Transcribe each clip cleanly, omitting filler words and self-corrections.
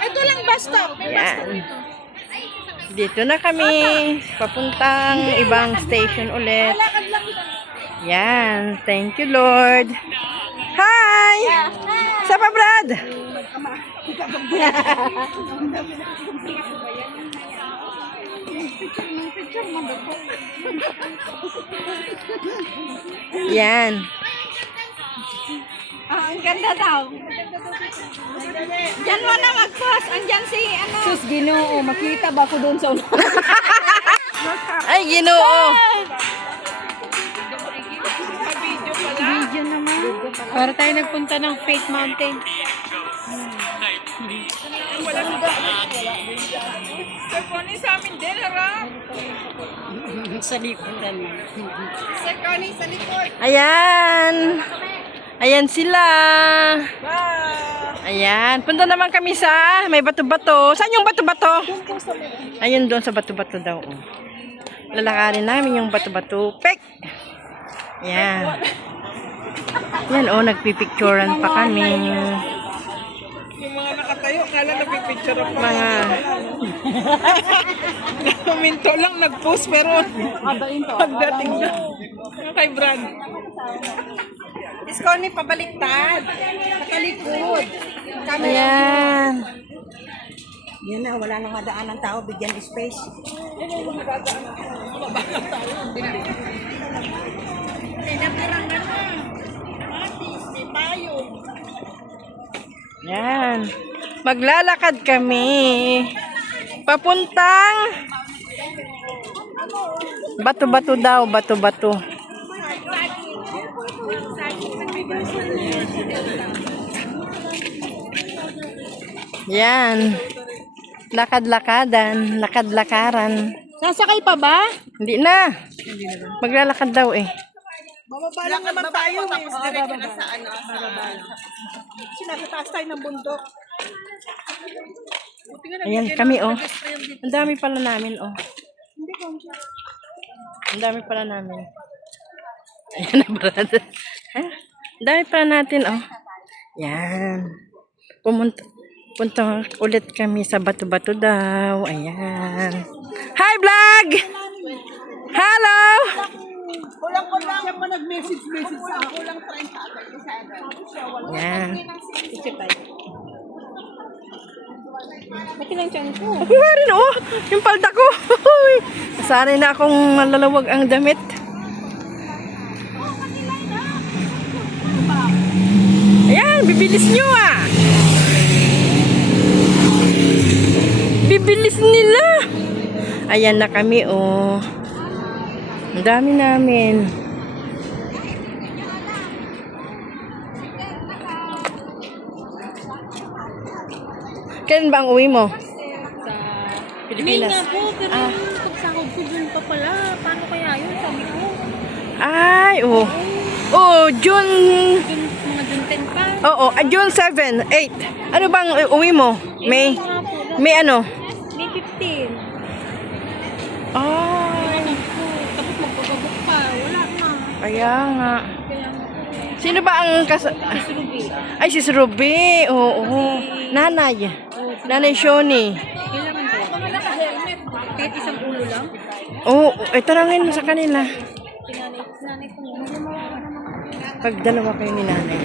Ito lang bus stop. May bus stop Yan. dito. Dito na kami. Papuntang ibang station ulit. Lakad lang ito. Yan. Thank you, Lord. Hi! Sapa, Brad? Yan. Ang ganda daw. Diyan mo na mag-post. Andyan si ano. Sus, Ginoo. Makita ba ko doon sa ulo? Ay, Ginoo. Video naman. Para tayo nagpunta ng Faith Mountain. Connie sa amin din, harap. Sa likuran. Sir Connie, sa likod. Ayan. Ayan sila. Ayan. Punta naman kami sa may bato-bato. Saan yung bato-bato? Ayun doon sa bato-bato daw. Oh. Lalakarin namin yung bato-bato. Pek! Ayan. Yan oh, nagpipicturan pa kami. Yung mga nakatayo, kala nagpipicture pa. Mga Minto lang nag-post pero pagdating na. Kay Brad. Iskoni pabaliktad. Nakalikod. ayan. Yan na, wala nang madaan ng tao, bigyan space. Yan. Maglalakad kami. Papuntang bato-bato daw, bato-bato. Yan. Lakad-lakadan, lakad-lakaran. Nasakay pa ba? Hindi na. Maglalakad daw eh. Bababa lang naman tayo, tapos diretso na sa ano, sa sinatataas tayo ng bundok. Ayan kami oh. Ang dami pala namin oh. Ang dami pala namin. Ayan na brad. Ha? Ang dami pala natin oh. Yan. Punta ulit kami sa bato-bato daw. Ayan. Hi vlog! Hello! Kulang-kulang siya pa nag-message sa ako. Kulang 30 agad sa agad. Yan. Maki lang tiyan ko. Ako nga rin oh. Yung palda ko. Sanay na akong malalawag ang damit. Ayan, bibilis nyo ah. Bibilis nila. Ayan na kami oh. Ang dami namin. Kailan ba ang uwi mo? Pilipinas. May nga po, pero pagsahod ko dun pa pala. Paano kaya yun? Sabi ko. Ay, oh. Oh, June. Mga dun 10 pa. Oo, June 7, 8. Ano bang uwi mo? May Nga po. may ano? May 15. Ay, Tapos magpapabok pa. Wala na. kaya nga. Kaya Sino ba ang Ruby. Ay, si Ruby. Oo. Nanay. Nanay Shoni. Kailangan ko. Kahit isang ulo lang. Oo, tarangin mo sa kanila. Nanay ko. Pag dalawa kayo ni nanay.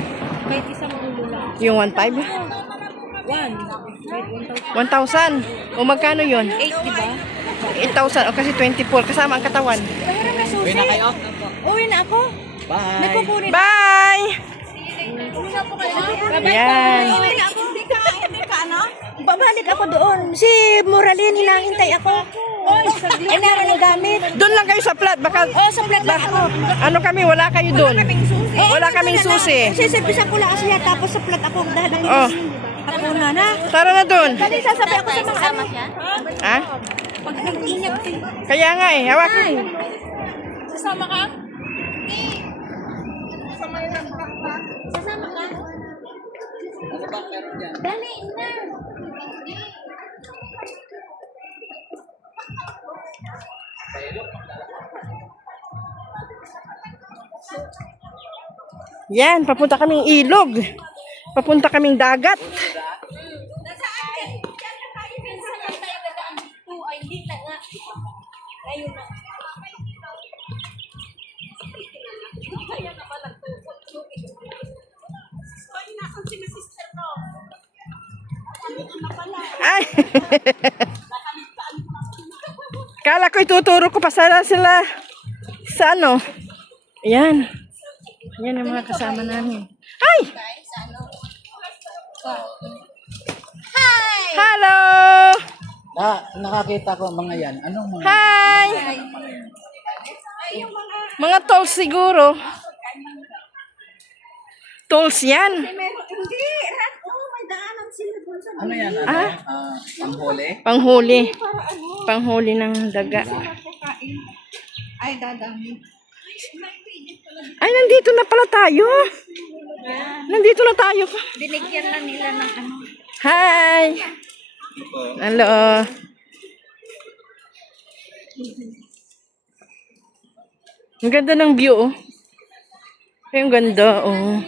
Kahit isang ulo lang. Yung 1.5? 1. Kahit 1,000. O magkano yun? 8, di ba? 8,000. O kasi 24. Kasama ang katawan. Uwi na kayo? Uwi na ako. Bye. May kukunin. Bye! Uwi na po kayo. Yan. Uwi na ako. Hindi ka ano? Babalik ako doon. Si Moralyn, hinahintay ako. Ay, naroon ng gamit. Doon lang kayo sa plat. Baka, Sa flat lang ako. ano kami, wala kayo doon. Wala kaming doon na susi. lang. Sisipisa ko lang siya, tapos sa flat ako. Dahil Oh, ako na. tara na doon. Dali, sasabi ako sa mga ano. Ha? Pag nag-inyak, Kaya nga eh, hawak. sasama ka? Sasama ka? Dali na. Yan, papunta kaming ilog. Papunta kaming dagat. Ay! Kala ko ituturo ko pa sila sa ano. Ayan. Ayan ang mga kasama namin. Hi! Hello! Nakakita ko mga yan. Anong mga? Hi! Mga tolls siguro. Tolls yan. Hindi, rat. Oh, may daanan sila doon sa Ano yan? Ano? Ah? Panghuli? Panghuli. Panghuli ng daga. Ay, dadami. Ay, nandito na pala tayo. Nandito na tayo. binigyan na nila ng ano. Hi! Hello. Ang ganda ng view, oh. Ay, ang ganda, oh.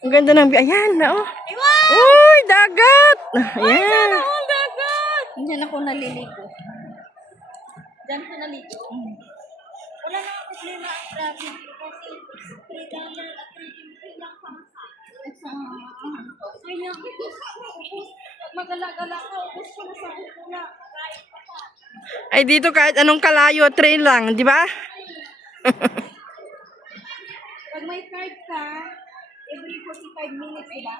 Ang ganda ng view. Ayan, oh. Uy, dagat! Ayan. Diyan ako naliligo. Diyan ko naligo. Wala na ako problema ang traffic kasi $3 at $3 lang pang kaya magala-gala ko. Gusto na sa una. Ay, dito kahit anong kalayo, trail lang, di ba? Pag may card ka, every 45 minutes, diba?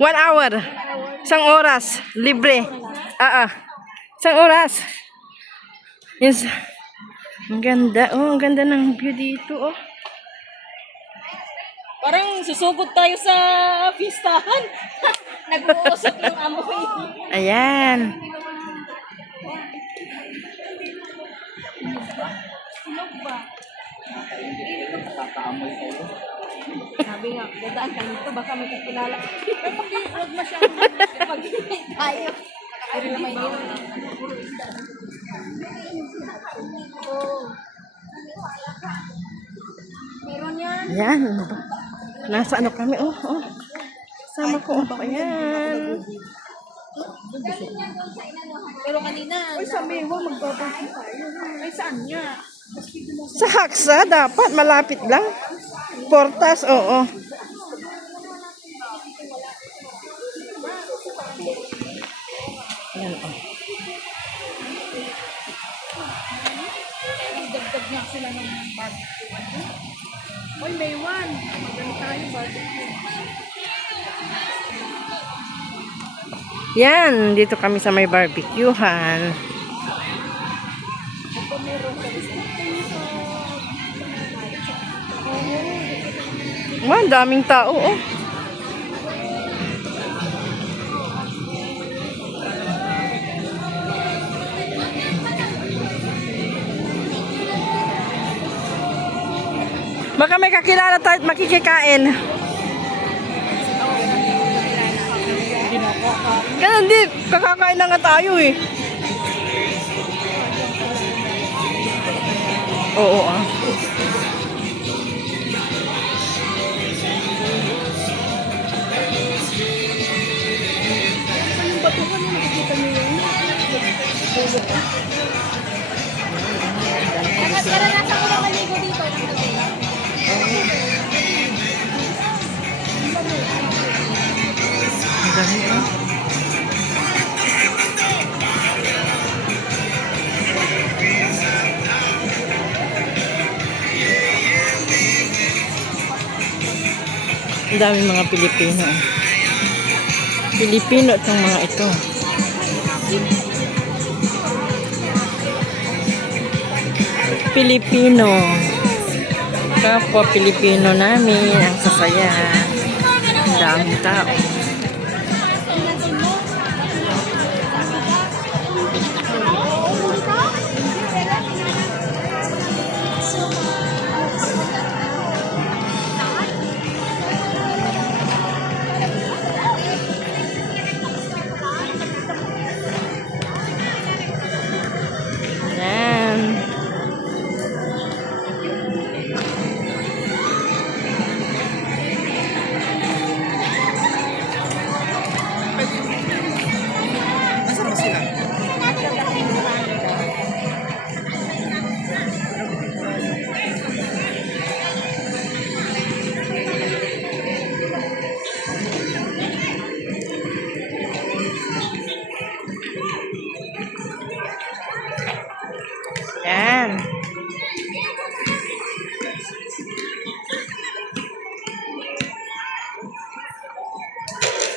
1 hour. Isang oras. Libre. Isang oras. Yes. Ang ganda. Oh, ang ganda ng view dito, oh. Parang susugod tayo sa pistahan. Nag-uusap yung amoy. Ayan. Sabi nga, dadaan ka nito, baka may kakilala. Pero hindi, huwag masyadong mag-hintay tayo. Nakakari na may hero. Meron yan. Ayan. Nasa ano kami, oh. Oh. Sama ko, oh. Ayan. Pero kanina, Ay, sa Mewa, magbabagi tayo. Ay, saan nga? Sa Haksa, dapat. Malapit lang. Portas, oo. Ayan, oh. dagdag nga sila ng barbecue. Oy, Maywan, maganda tayo barbecue. Yan, dito kami sa may barbecuehan. Wow, ang daming tao, oh. Baka may kakilala tayo at makikikain. Kaya hindi, kakakain na nga tayo eh. Oo ah. Yung batuhan mo, nakikita niyo yun? Karanasan ko na maligo dito ng gabi. Ang dami ah. Ang daming mga Pilipino. Pilipino itong mga ito. Pilipino. Kapwa Pilipino namin ang sasaya. Ang daming tao. Yan.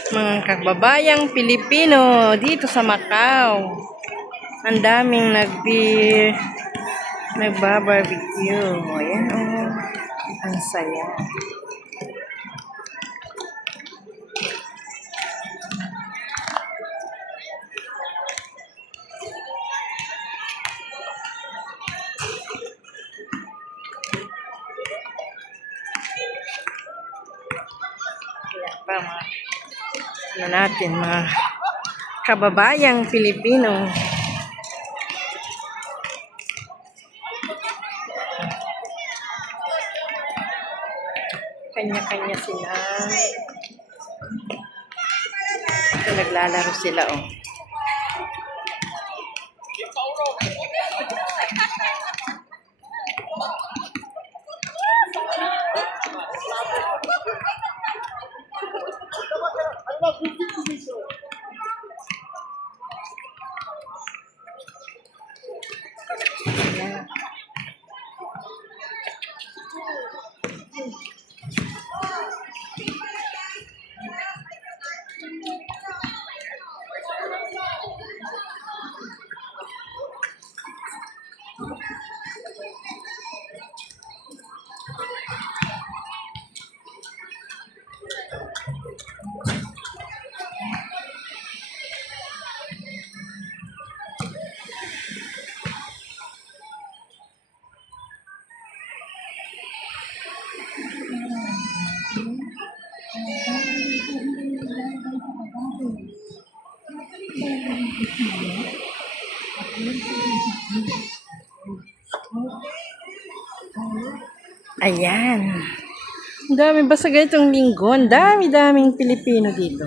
Mga kababayang Pilipino dito sa Macau. Ang daming nagbabarbecue. Ayan oh. Ang saya. Kaya pa mga kababayang Pilipino. Kanya-kanya sila. Ito, naglalaro sila, oh. Ayan. Ayan. Ang dami ba sa ganitong linggo? Ang dami-daming Pilipino dito.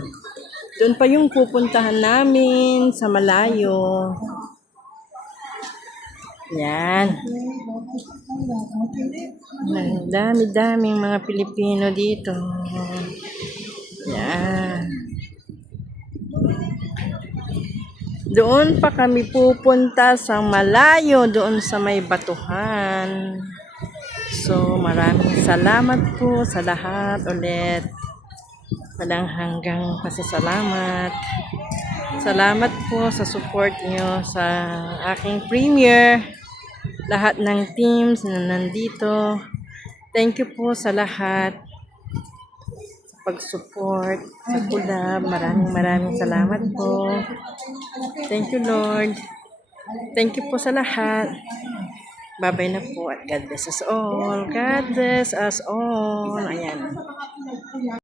Doon pa yung pupuntahan namin sa malayo. Yan. Ang dami-daming mga Pilipino dito. Yan. Doon pa kami pupunta sa malayo, doon sa may batuhan. So, maraming salamat po sa lahat ulit. Walang hanggang pasasalamat. Salamat po sa support nyo sa aking premiere. Lahat ng teams na nandito. Thank you po sa lahat. Sa pag-support sa collab. Maraming salamat po. Thank you, Lord. Thank you po sa lahat. Bye-bye na po at God bless us all. God bless us all. Ayan.